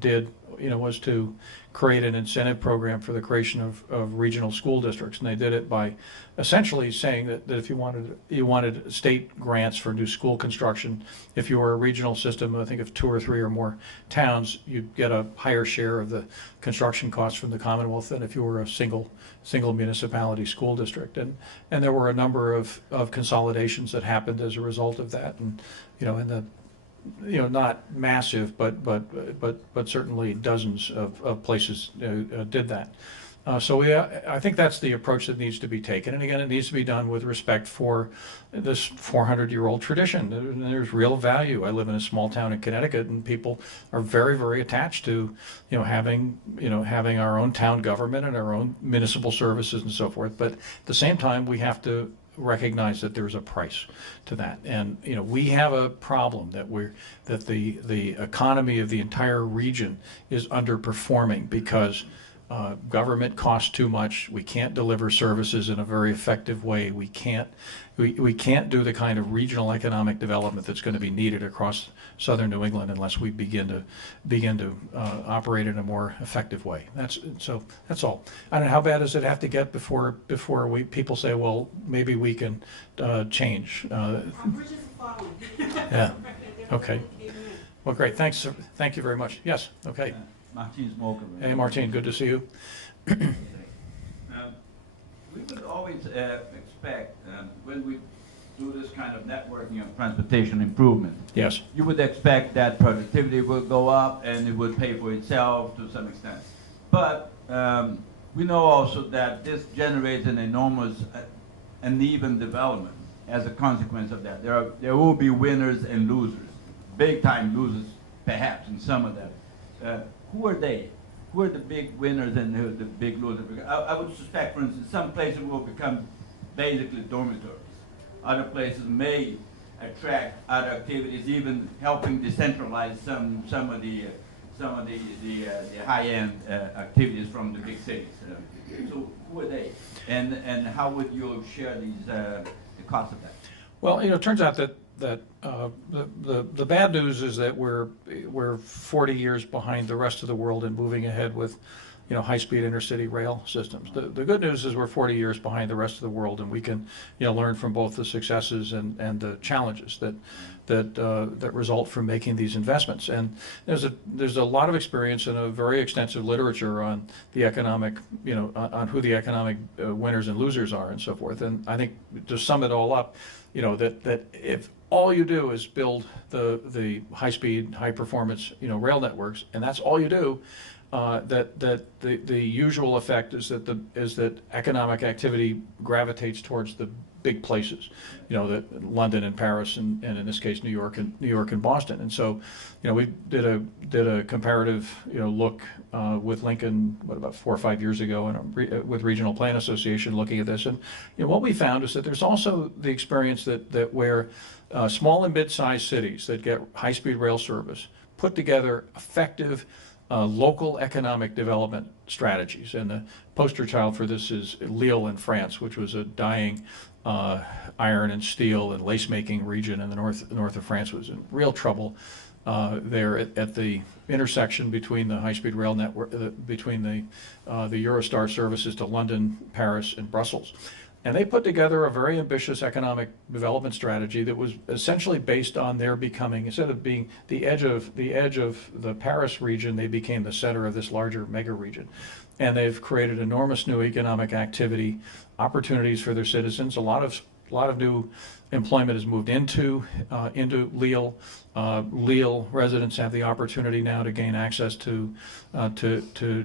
did, was to create an incentive program for the creation of regional school districts, and they did it by essentially saying that if you wanted state grants for new school construction, if you were a regional system, I think of 2 or 3 or more towns, you'd get a higher share of the construction costs from the Commonwealth than if you were a single municipality school district, and there were a number of consolidations that happened as a result of that, and in the not massive, but certainly dozens of places did that. So I think that's the approach that needs to be taken. And again, it needs to be done with respect for this 400-year-old tradition. There's real value. I live in a small town in Connecticut, and people are very, very attached to, having our own town government and our own municipal services and so forth. But at the same time, we have to recognize that there's a price to that, and we have a problem that the economy of the entire region is underperforming because government costs too much. We can't deliver services in a very effective way. We can't do the kind of regional economic development that's going to be needed across southern New England unless we begin to operate in a more effective way. That's all. I don't know, how bad does it have to get before people say, well, maybe we can change. Bridges are falling. Yeah. Okay. Well, great. Thanks. Thank you very much. Yes. Okay. Martin Smoker. Hey, Martine. Good to see you. We would always expect when we do this kind of networking of transportation improvement, Yes. you would expect that productivity would go up and it would pay for itself to some extent. But we know also that this generates an enormous uneven development as a consequence of that. There will be winners and losers, big time losers perhaps in some of them. Who are they? Who are the big winners and who are the big losers? I would suspect, for instance, some places will become basically dormitories. Other places may attract other activities, even helping decentralize some of the high-end activities from the big cities. So who are they, and how would you share the cost of that? Well, it turns out that the bad news is that we're 40 years behind the rest of the world in moving ahead with high-speed intercity rail systems. The good news is we're 40 years behind the rest of the world, and we can learn from both the successes and the challenges that result from making these investments. And there's a lot of experience and a very extensive literature on the economic on who the economic winners and losers are and so forth. And I think to sum it all up, that all you do is build the high-speed, high-performance, rail networks, and that's all you do, that the usual effect is that economic activity gravitates towards the big places, that London and Paris and in this case New York and Boston. And so, we did a comparative look with Lincoln about 4 or 5 years ago, and with Regional Plan Association looking at this. And what we found is that there's also the experience that where small and mid-sized cities that get high-speed rail service put together effective local economic development strategies. And the poster child for this is Lille in France, which was a dying iron and steel and lace-making region in the north of France. Was in real trouble there at the intersection between the high-speed rail network, between the Eurostar services to London, Paris, and Brussels. And they put together a very ambitious economic development strategy that was essentially based on their becoming, instead of being the edge of the Paris region, they became the center of this larger mega region. And they've created enormous new economic activity, opportunities for their citizens. A lot of new employment has moved into Lille. Lille residents have the opportunity now to gain access to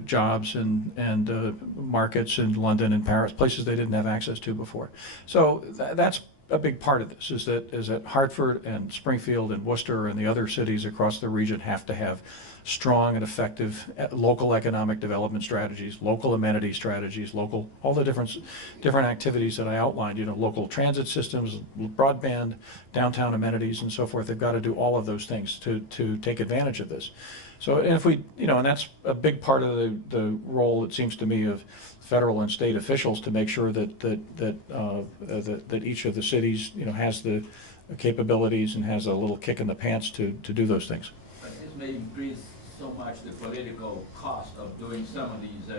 jobs and markets in London and Paris, places they didn't have access to before. So that's a big part of this, is that Hartford and Springfield and Worcester and the other cities across the region have to have strong and effective local economic development strategies, local amenity strategies, all the different activities that I outlined, local transit systems, broadband, downtown amenities, and so forth. They've got to do all of those things to take advantage of this. So, and if we, and that's a big part of the role, it seems to me, of federal and state officials to make sure that each of the cities, has the capabilities and has a little kick in the pants to do those things. But this may increase so much the political cost of doing some of these,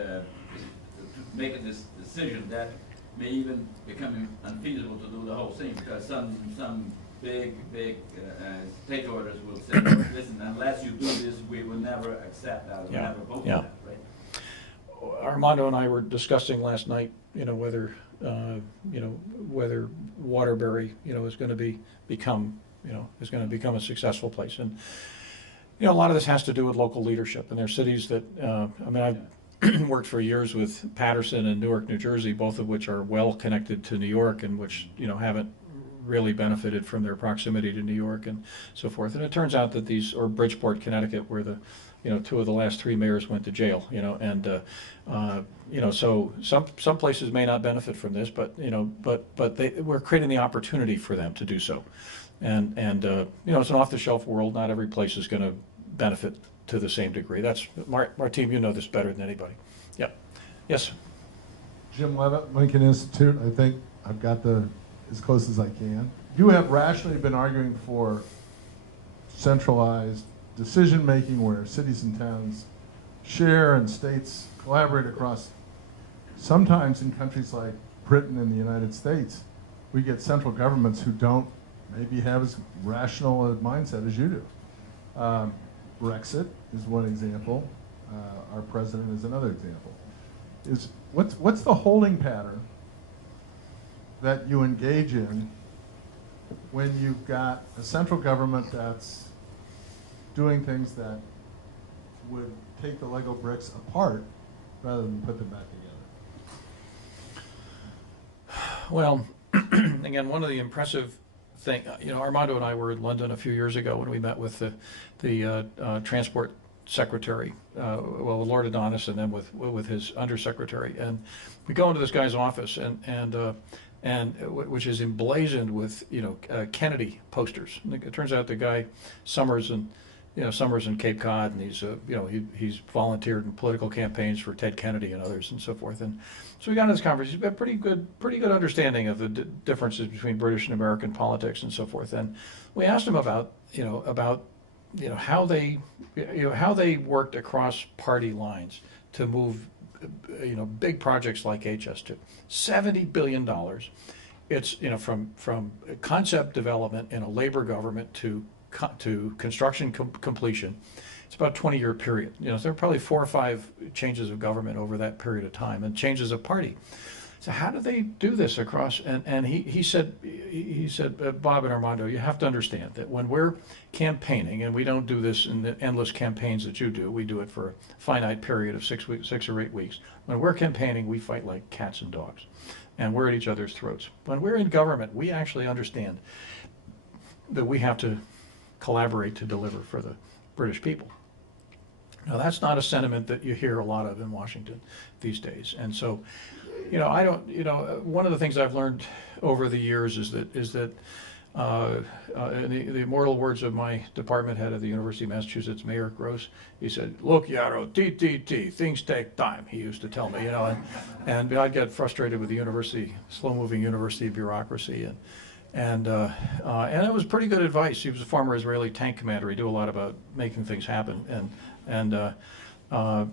making this decision, that may even become unfeasible to do the whole thing, because some big stakeholders will say, listen, unless you do this, we will never accept that, we'll never vote for that, right? Armando and I were discussing last night, whether Waterbury, is going to become a successful place. And a lot of this has to do with local leadership, and there are cities that, I've worked for years with Paterson and Newark, New Jersey, both of which are well connected to New York, and which, haven't really benefited from their proximity to New York and so forth. And it turns out that or Bridgeport, Connecticut, where the, 2 of the last 3 mayors went to jail, so some places may not benefit from this, but we're creating the opportunity for them to do so. And it's an off-the-shelf world. Not every place is going to benefit to the same degree. That's Martine, you know this better than anybody. Yeah. Yes. Jim Levitt, Lincoln Institute. I think I've got as close as I can. You have rationally been arguing for centralized decision-making where cities and towns share and states collaborate across. Sometimes in countries like Britain and the United States, we get central governments who don't maybe have as rational a mindset as you do. Brexit is one example. Our president is another example. What's the holding pattern that you engage in when you've got a central government that's doing things that would take the Lego bricks apart rather than put them back together? Well, again, one of the impressive thing, Armando and I were in London a few years ago when we met with the transport secretary, Lord Adonis, and then with his undersecretary, and we go into this guy's office and which is emblazoned with Kennedy posters. And it turns out the guy Summers in Cape Cod, and he's volunteered in political campaigns for Ted Kennedy and others and so forth. And so we got into this conversation. He's got pretty good understanding of the differences between British and American politics and so forth. And we asked him about how they worked across party lines to move big projects like HS2. $70 billion. It's from concept development in a labor government to construction completion. It's about a 20-year period. So there are probably 4 or 5 changes of government over that period of time, and changes of party. So how do they do this across? And he said, Bob and Armando, you have to understand that when we're campaigning, and we don't do this in the endless campaigns that you do, we do it for a finite period of 6 weeks, 6 or 8 weeks. When we're campaigning, we fight like cats and dogs, and we're at each other's throats. When we're in government, we actually understand that we have to collaborate to deliver for the British people. Now, that's not a sentiment that you hear a lot of in Washington these days. And so, one of the things I've learned over the years is that in the immortal words of my department head of the University of Massachusetts, Mayor Gross, he said, "Look, Yaro, things take time," he used to tell me, and I'd get frustrated with the university, slow-moving university bureaucracy, and it was pretty good advice. He was a former Israeli tank commander. He knew a lot about making things happen, and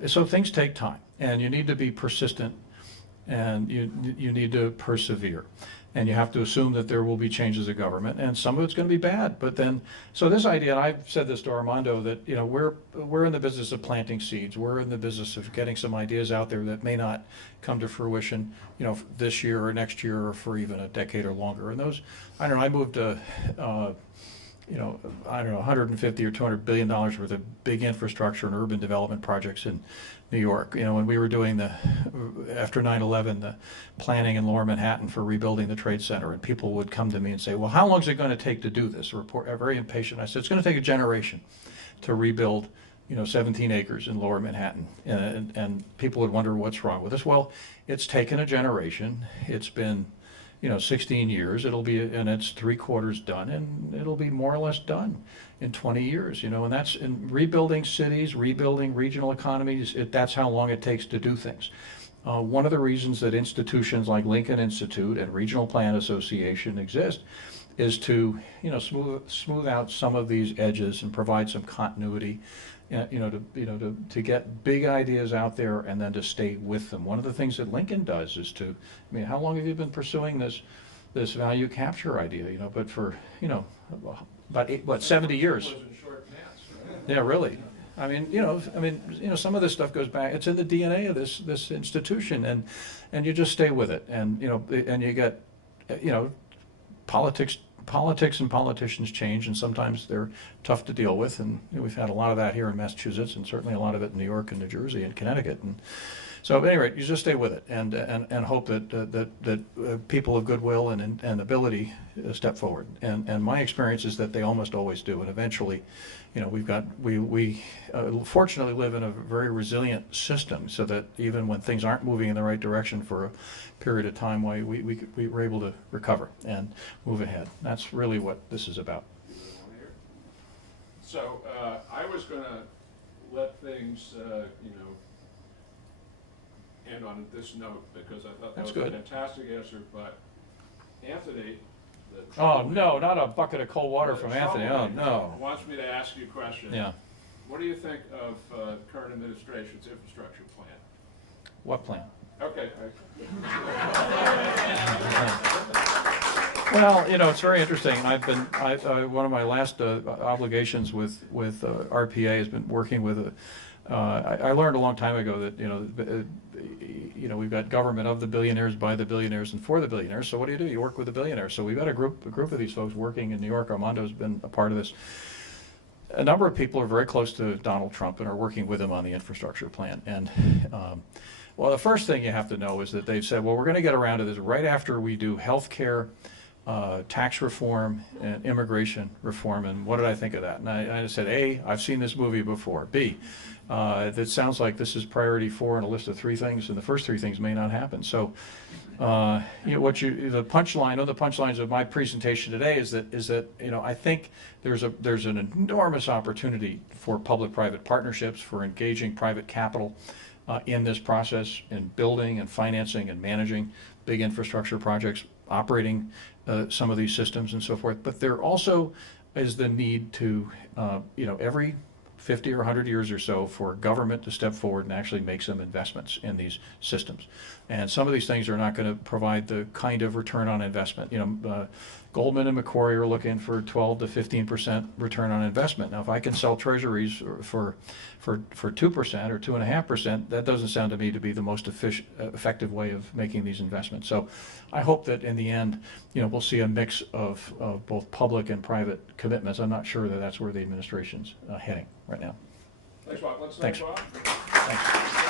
so things take time, and you need to be persistent, and you need to persevere, and you have to assume that there will be changes of government, and some of it's going to be bad. But then, so this idea, and I've said this to Armando, that we're in the business of planting seeds. We're in the business of getting some ideas out there that may not come to fruition, this year or next year or for even a decade or longer. And those, I don't know, I moved to, 150 or $200 billion worth of big infrastructure and urban development projects in New York. When we were doing after 9/11, the planning in Lower Manhattan for rebuilding the Trade Center, and people would come to me and say, "Well, how long is it going to take to do this?" Very impatient. I said, "It's going to take a generation to rebuild, 17 acres in Lower Manhattan." And people would wonder what's wrong with this. Well, it's taken a generation. It's been 16 years, and it's 3/4 done, and it'll be more or less done in 20 years, and that's in rebuilding cities, rebuilding regional economies. That's how long it takes to do things. One of the reasons that institutions like Lincoln Institute and Regional Plan Association exist is to, smooth out some of these edges and provide some continuity, to get big ideas out there and then to stay with them. One of the things that Lincoln does is how long have you been pursuing this value capture idea? But for about 70 years. Was in short pants, right? Yeah, really. Some of this stuff goes back. It's in the DNA of this institution, and you just stay with it, and you get, politics and politicians change, and sometimes they're tough to deal with, and we've had a lot of that here in Massachusetts, and certainly a lot of it in New York and New Jersey and Connecticut. And so, at any rate, you just stay with it, and hope that people of goodwill and ability step forward. And my experience is that they almost always do, and eventually, we fortunately live in a very resilient system, so that even when things aren't moving in the right direction for a period of time, we were able to recover and move ahead. That's really what this is about. So I was going to let things, end on this note, because I thought that That's was good. a fantastic answer, but Anthony, Oh, no, not a bucket of cold water from Anthony. Oh, no. wants me to ask you a question. Yeah. What do you think of current administration's infrastructure plan? What plan? Okay. Well, it's very interesting. One of my last obligations with RPA has been working with I learned a long time ago that we've got government of the billionaires, by the billionaires, and for the billionaires. So what do? You work with the billionaires. So we've got a group of these folks working in New York. Armando's been a part of this. A number of people are very close to Donald Trump and are working with him on the infrastructure plan. And well, the first thing you have to know is that they've said, well, we're going to get around to this right after we do health care, tax reform, and immigration reform. And what did I think of that? And I said, A, I've seen this movie before. B, that sounds like this is priority 4 on a list of 3 things, and the first 3 things may not happen. So, the punchline, one of the punchlines of my presentation today is that I think there's an enormous opportunity for public-private partnerships, for engaging private capital in this process, in building and financing and managing big infrastructure projects, operating some of these systems and so forth. But there also is the need to, every 50 or 100 years or so, for government to step forward and actually make some investments in these systems. And some of these things are not going to provide the kind of return on investment. Goldman and Macquarie are looking for 12 to 15% return on investment. Now, if I can sell treasuries for 2% or 2.5%, that doesn't sound to me to be the most effective way of making these investments. So I hope that in the end, we'll see a mix of both public and private commitments. I'm not sure that that's where the administration's heading right now. Thanks, Bob. Let's Thanks. thank Bob. Thanks.